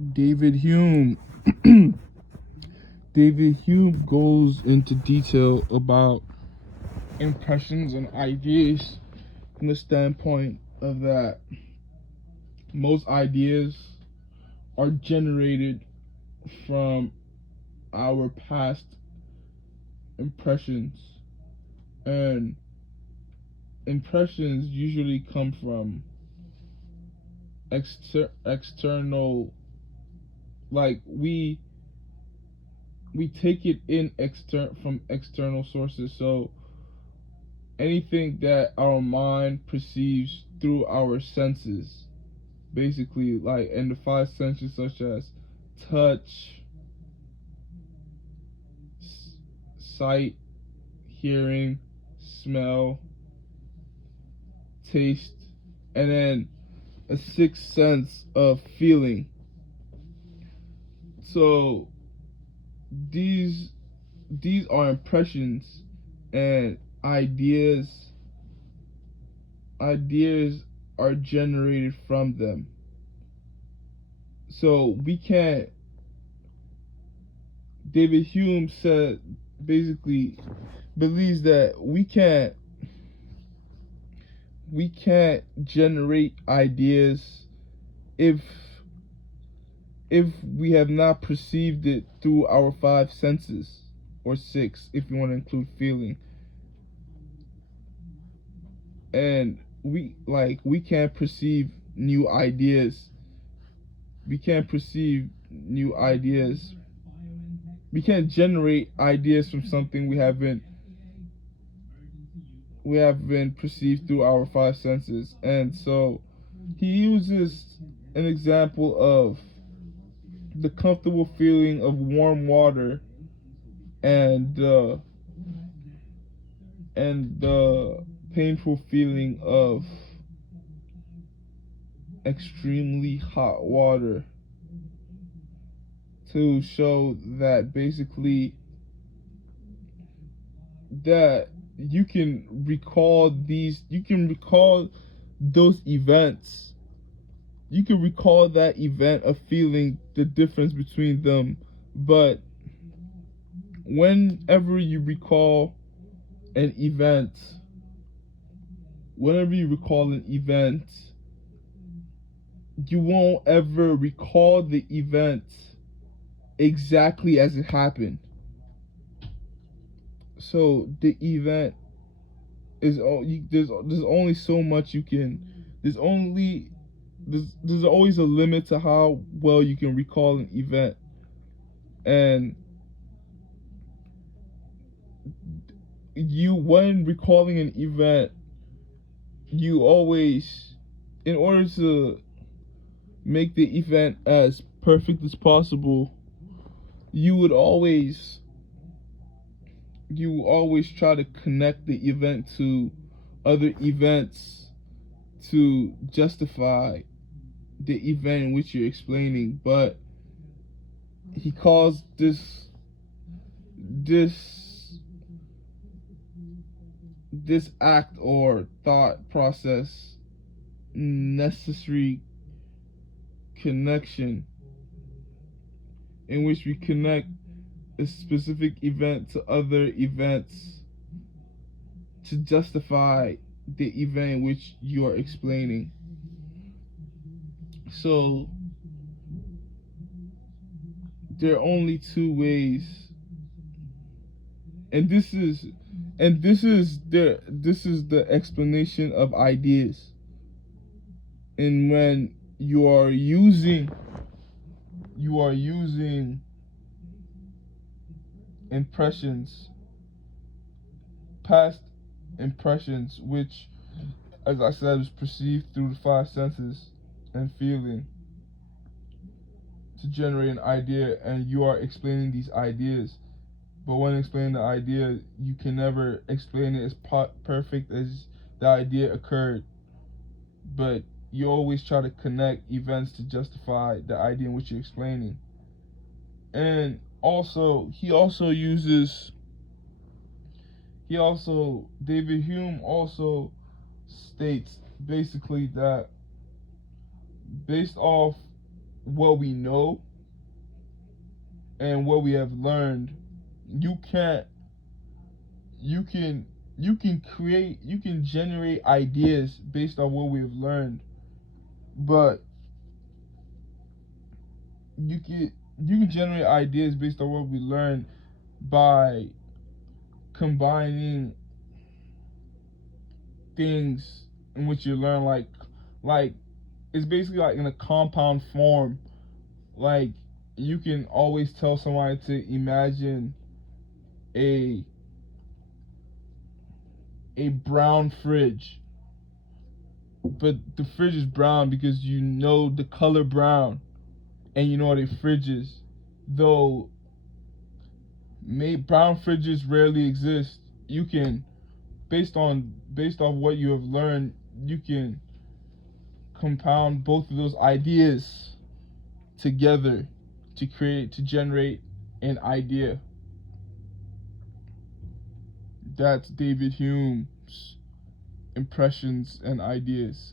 David Hume. David Hume goes into detail about impressions and ideas from the standpoint of that most ideas are generated from our past impressions, and impressions usually come from external, like we take it in from external sources. So anything that our mind perceives through our senses, basically, like in the five senses, such as touch, sight, hearing, smell, taste, and then a sixth sense of feeling. So these these are impressions, and ideas are generated from them. So we can't. David Hume said, basically believes that we can't generate ideas if we have not perceived it through our five senses, or six if you want to include feeling. And we can't perceive new ideas. We can't perceive new ideas. We can't generate ideas from something we haven't perceived through our five senses. And so he uses an example of the comfortable feeling of warm water and the painful feeling of extremely hot water, to show that basically that you can recall those events. You can recall that event of feeling the difference between them, but whenever you recall an event, whenever you recall an event, you won't ever recall the event exactly as it happened. So the event is there's only so much you can. There's always a limit to how well you can recall an event. And when recalling an event, you always, in order to make the event as perfect as possible, you would always try to connect the event to other events to justify the event in which you're explaining. But he calls this act or thought process necessary connection, in which we connect a specific event to other events to justify the event in which you are explaining. So there are only two ways, and this is the explanation of ideas. And when you are using impressions, past impressions, which, as I said, is perceived through the five senses and feeling, to generate an idea, and you are explaining these ideas. But when explaining the idea, you can never explain it as perfect as the idea occurred. But you always try to connect events to justify the idea in which you're explaining. And also, David Hume also states basically that based off what we know and what we have learned, you can't you can create, you can generate ideas based on what we have learned, but you can generate ideas based on what we learn by combining things in which you learn, like it's basically like in a compound form. Like, you can always tell somebody to imagine a brown fridge, but the fridge is brown because you know the color brown and you know what a fridge is. Though brown fridges rarely exist, you can, based off what you have learned, you can compound both of those ideas together to generate an idea. That's David Hume's Impressions and Ideas.